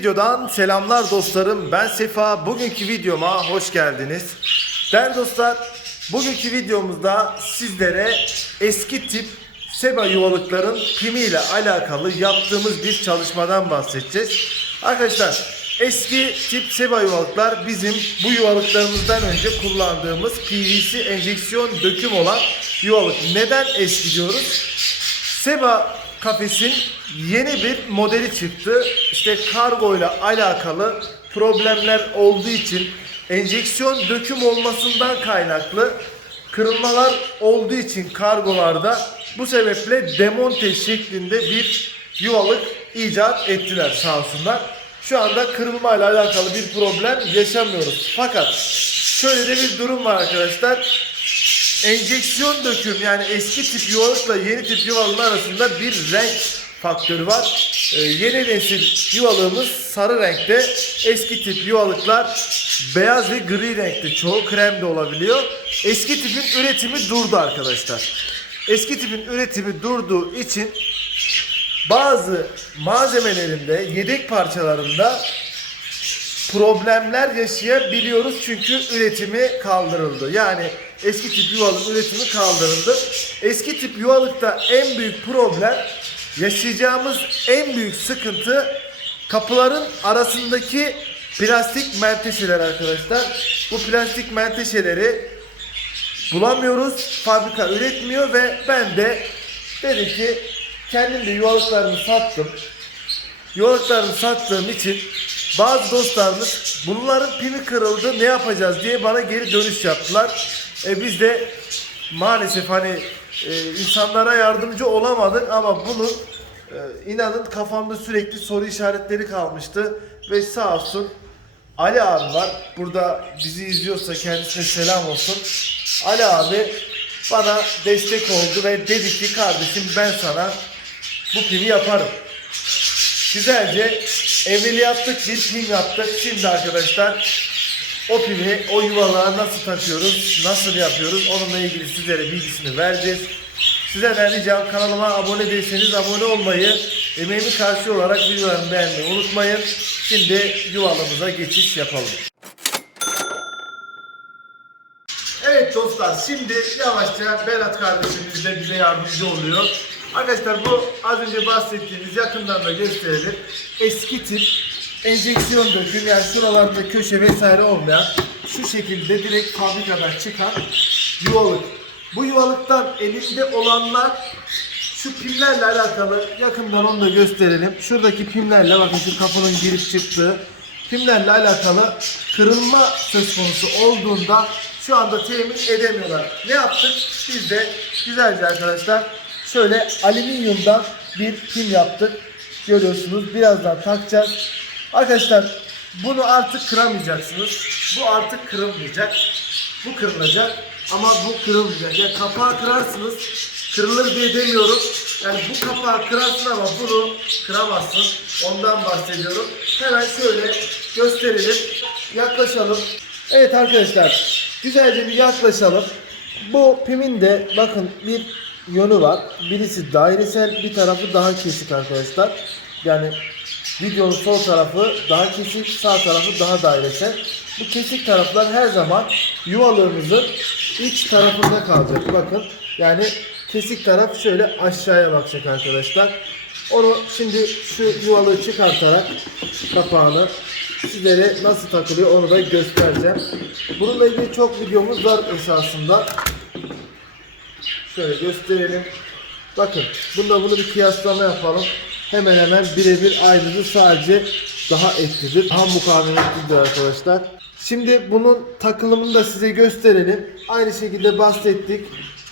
videodan selamlar dostlarım. Ben Sefa. Bugünkü videoma hoş geldiniz. Değerli dostlar, bugünkü videomuzda sizlere eski tip seba yuvalıkların pimiyle alakalı yaptığımız bir çalışmadan bahsedeceğiz. Arkadaşlar, eski tip seba yuvalıklar bizim bu yuvalıklarımızdan önce kullandığımız PVC enjeksiyon döküm olan yuvalık. Neden eski diyoruz? Seba kafesin yeni bir modeli çıktı. İşte kargo ile alakalı problemler olduğu için enjeksiyon döküm olmasından kaynaklı kırılmalar olduğu için kargolarda bu sebeple demonte şeklinde bir yuvalık icat ettiler sağ olsunlar. Şu anda kırılma ile alakalı bir problem yaşamıyoruz. Fakat şöyle de bir durum var arkadaşlar enjeksiyon döküm yani eski tip yuvalıkla yeni tip yuvalığın arasında bir renk faktörü var. Ee, yeni nesil yuvalığımız sarı renkte. Eski tip yuvalıklar beyaz ve gri renkte. Çoğu krem de olabiliyor. Eski tipin üretimi durdu arkadaşlar. Eski tipin üretimi durduğu için bazı malzemelerinde, yedek parçalarında problemler yaşayabiliyoruz çünkü üretimi kaldırıldı. Yani eski tip yuvalık üretimi kaldırıldı. Eski tip yuvalıkta en büyük problem yaşayacağımız en büyük sıkıntı kapıların arasındaki plastik menteşeler arkadaşlar. Bu plastik menteşeleri bulamıyoruz. Fabrika üretmiyor ve ben de dedim ki kendim de yuvalıklarımı sattım. Yuvalıklarını sattığım için bazı dostlarımız bunların pimi kırıldı ne yapacağız diye bana geri dönüş yaptılar. E biz de maalesef hani e, insanlara yardımcı olamadık ama bunun e, inanın kafamda sürekli soru işaretleri kalmıştı ve sağ olsun Ali abi var. Burada bizi izliyorsa kendisine selam olsun. Ali abi bana destek oldu ve dedi ki kardeşim ben sana bu pimi yaparım. Güzelce evveli yaptık, bir yaptık. Şimdi arkadaşlar o pimi o yuvalığa nasıl takıyoruz, nasıl yapıyoruz onunla ilgili sizlere bilgisini vereceğiz. Sizlerden ricam kanalıma abone değilseniz abone olmayı, emeğimi karşı olarak videolarımı beğenmeyi unutmayın. Şimdi yuvalımıza geçiş yapalım. Evet dostlar şimdi yavaşça Berat kardeşimiz de bize yardımcı oluyor. Arkadaşlar bu az önce bahsettiğimiz yakından da gösterelim. Eski tip enjeksiyon döküm yani şuralarda köşe vesaire olmayan şu şekilde direkt fabrikadan çıkan yuvalık. Bu yuvalıktan elimde olanlar şu pimlerle alakalı yakından onu da gösterelim. Şuradaki pimlerle bakın şu kapının girip çıktığı pimlerle alakalı kırılma söz konusu olduğunda şu anda temin edemiyorlar. Ne yaptık? Biz de güzelce arkadaşlar şöyle alüminyumdan bir pim yaptık. Görüyorsunuz birazdan takacağız. Arkadaşlar bunu artık kıramayacaksınız. Bu artık kırılmayacak. Bu kırılacak ama bu kırılmayacak. Yani kapağı kırarsınız kırılır diye demiyorum. Yani bu kapağı kırarsın ama bunu kıramazsın. Ondan bahsediyorum. Hemen şöyle gösterelim. Yaklaşalım. Evet arkadaşlar güzelce bir yaklaşalım. Bu pimin de bakın bir yönü var. Birisi dairesel bir tarafı daha kesik arkadaşlar. Yani videonun sol tarafı daha kesik sağ tarafı daha dairesel. Bu kesik taraflar her zaman yuvalığımızın iç tarafında kalacak. Bakın yani kesik taraf şöyle aşağıya bakacak arkadaşlar. Onu şimdi şu yuvalığı çıkartarak kapağını sizlere nasıl takılıyor onu da göstereceğim. Bununla ilgili çok videomuz var esasında. Şöyle gösterelim. Bakın bunda bunu bir kıyaslama yapalım. Hemen hemen birebir aynıdır. Sadece daha etlidir. Daha mukavemetlidir arkadaşlar. Şimdi bunun takılımını da size gösterelim. Aynı şekilde bahsettik.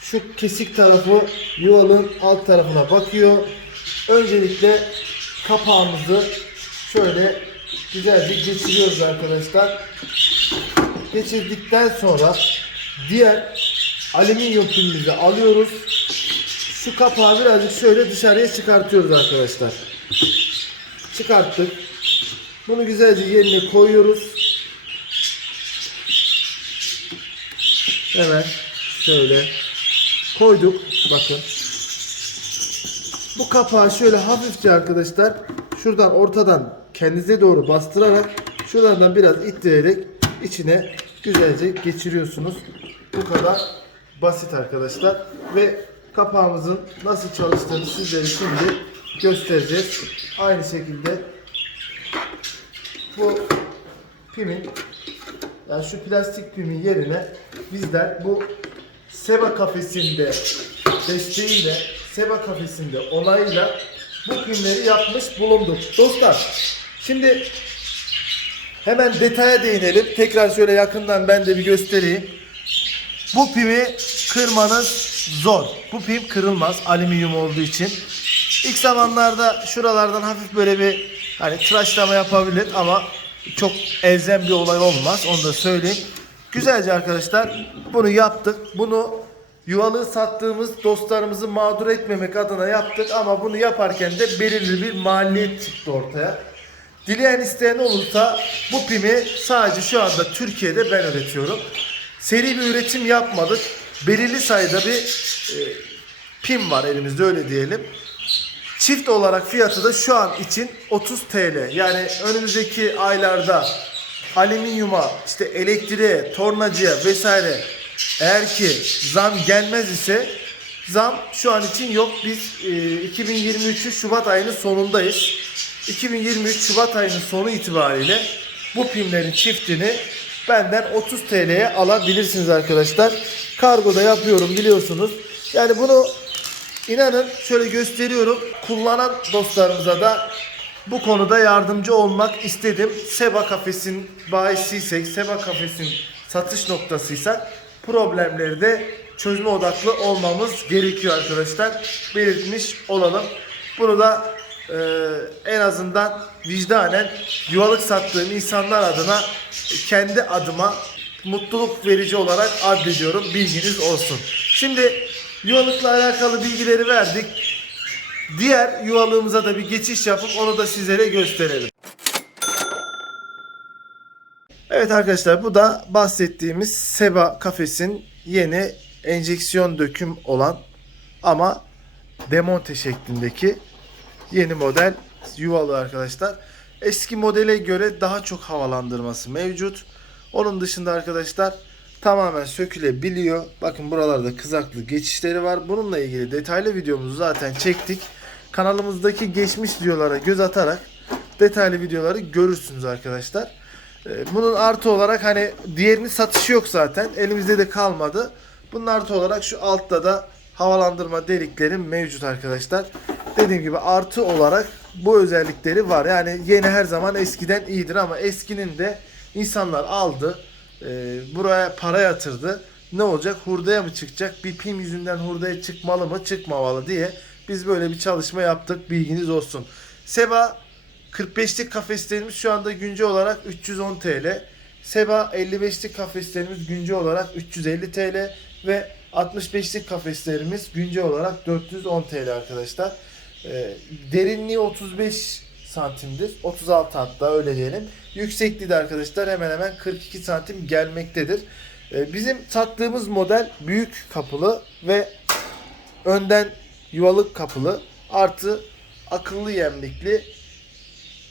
Şu kesik tarafı yuvalığın alt tarafına bakıyor. Öncelikle kapağımızı şöyle güzelce geçiriyoruz arkadaşlar. Geçirdikten sonra diğer alüminyum pilimizi alıyoruz. Şu kapağı birazcık şöyle dışarıya çıkartıyoruz arkadaşlar. Çıkarttık. Bunu güzelce yerine koyuyoruz. Hemen şöyle koyduk. Bakın. Bu kapağı şöyle hafifçe arkadaşlar şuradan ortadan kendinize doğru bastırarak şuralardan biraz ittirerek içine güzelce geçiriyorsunuz. Bu kadar basit arkadaşlar ve kapağımızın nasıl çalıştığını sizlere şimdi göstereceğiz. Aynı şekilde bu pimin yani şu plastik pimin yerine bizler bu Seba kafesinde desteğiyle Seba kafesinde onayıyla bu pimleri yapmış bulunduk. Dostlar şimdi hemen detaya değinelim. Tekrar şöyle yakından ben de bir göstereyim. Bu pimi kırmanız zor. Bu pim kırılmaz alüminyum olduğu için. İlk zamanlarda şuralardan hafif böyle bir hani tıraşlama yapabilir ama çok elzem bir olay olmaz. Onu da söyleyeyim. Güzelce arkadaşlar bunu yaptık. Bunu yuvalığı sattığımız dostlarımızı mağdur etmemek adına yaptık ama bunu yaparken de belirli bir maliyet çıktı ortaya. Dileyen isteyen olursa bu pimi sadece şu anda Türkiye'de ben üretiyorum. Seri bir üretim yapmadık. Belirli sayıda bir e, pim var elimizde öyle diyelim. Çift olarak fiyatı da şu an için 30 TL. Yani önümüzdeki aylarda alüminyuma, işte elektriğe, tornacıya vesaire eğer ki zam gelmez ise zam şu an için yok. Biz e, 2023'ün Şubat ayının sonundayız. 2023 Şubat ayının sonu itibariyle bu pimlerin çiftini benden 30 TL'ye alabilirsiniz arkadaşlar. Kargoda yapıyorum biliyorsunuz. Yani bunu İnanın şöyle gösteriyorum. Kullanan dostlarımıza da bu konuda yardımcı olmak istedim. Seba Kafes'in bayisiysek, Seba Kafes'in satış noktasıysak problemleri de çözme odaklı olmamız gerekiyor arkadaşlar. Belirtmiş olalım. Bunu da e, en azından vicdanen yuvalık sattığım insanlar adına kendi adıma mutluluk verici olarak addediyorum. Bilginiz olsun. Şimdi yuvalıkla alakalı bilgileri verdik. Diğer yuvalığımıza da bir geçiş yapıp onu da sizlere gösterelim. Evet arkadaşlar bu da bahsettiğimiz Seba kafesin yeni enjeksiyon döküm olan ama demonte şeklindeki yeni model yuvalı arkadaşlar. Eski modele göre daha çok havalandırması mevcut. Onun dışında arkadaşlar tamamen sökülebiliyor. Bakın buralarda kızaklı geçişleri var. Bununla ilgili detaylı videomuzu zaten çektik. Kanalımızdaki geçmiş videolara göz atarak detaylı videoları görürsünüz arkadaşlar. Ee, Bunun artı olarak hani diğerinin satışı yok zaten. Elimizde de kalmadı. Bunun artı olarak şu altta da havalandırma delikleri mevcut arkadaşlar. Dediğim gibi artı olarak bu özellikleri var. Yani yeni her zaman eskiden iyidir ama eskinin de insanlar aldı. e, buraya para yatırdı. Ne olacak? Hurdaya mı çıkacak? Bir pim yüzünden hurdaya çıkmalı mı? Çıkmamalı diye biz böyle bir çalışma yaptık. Bilginiz olsun. Seba 45'lik kafeslerimiz şu anda güncel olarak 310 TL. Seba 55'lik kafeslerimiz güncel olarak 350 TL ve 65'lik kafeslerimiz güncel olarak 410 TL arkadaşlar. Ee, derinliği 35 santimdir. 36 hatta öyle diyelim. Yüksekliği de arkadaşlar hemen hemen 42 santim gelmektedir. Ee, bizim sattığımız model büyük kapılı ve önden yuvalık kapılı artı akıllı yemlikli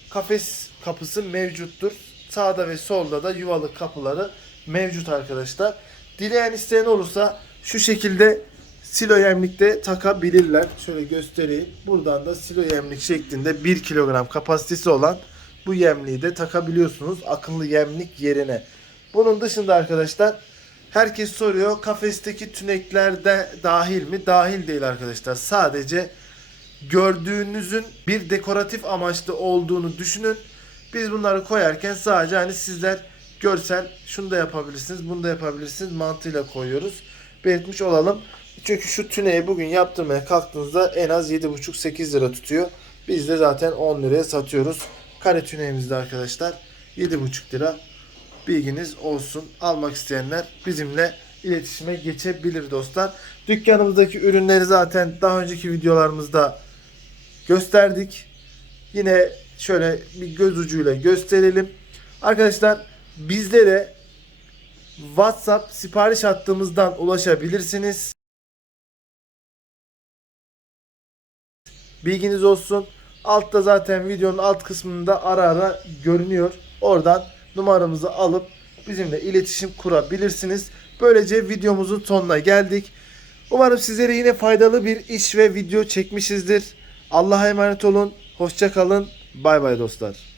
kafes kapısı mevcuttur. Sağda ve solda da yuvalık kapıları mevcut arkadaşlar. Dileyen isteyen olursa şu şekilde silo yemlikte takabilirler. Şöyle göstereyim. Buradan da silo yemlik şeklinde 1 kilogram kapasitesi olan bu yemliği de takabiliyorsunuz akıllı yemlik yerine. Bunun dışında arkadaşlar herkes soruyor kafesteki tünekler de dahil mi? Dahil değil arkadaşlar. Sadece gördüğünüzün bir dekoratif amaçlı olduğunu düşünün. Biz bunları koyarken sadece hani sizler görsel şunu da yapabilirsiniz, bunu da yapabilirsiniz mantığıyla koyuyoruz. Belirtmiş olalım. Çünkü şu tüneyi bugün yaptırmaya kalktığınızda en az 7,5-8 lira tutuyor. Biz de zaten 10 liraya satıyoruz. Kare tüneğimizde arkadaşlar 7,5 lira. Bilginiz olsun. Almak isteyenler bizimle iletişime geçebilir dostlar. Dükkanımızdaki ürünleri zaten daha önceki videolarımızda gösterdik. Yine şöyle bir göz ucuyla gösterelim. Arkadaşlar bizlere WhatsApp sipariş hattımızdan ulaşabilirsiniz. Bilginiz olsun. Altta zaten videonun alt kısmında ara ara görünüyor. Oradan numaramızı alıp bizimle iletişim kurabilirsiniz. Böylece videomuzun sonuna geldik. Umarım sizlere yine faydalı bir iş ve video çekmişizdir. Allah'a emanet olun. Hoşça kalın. Bay bay dostlar.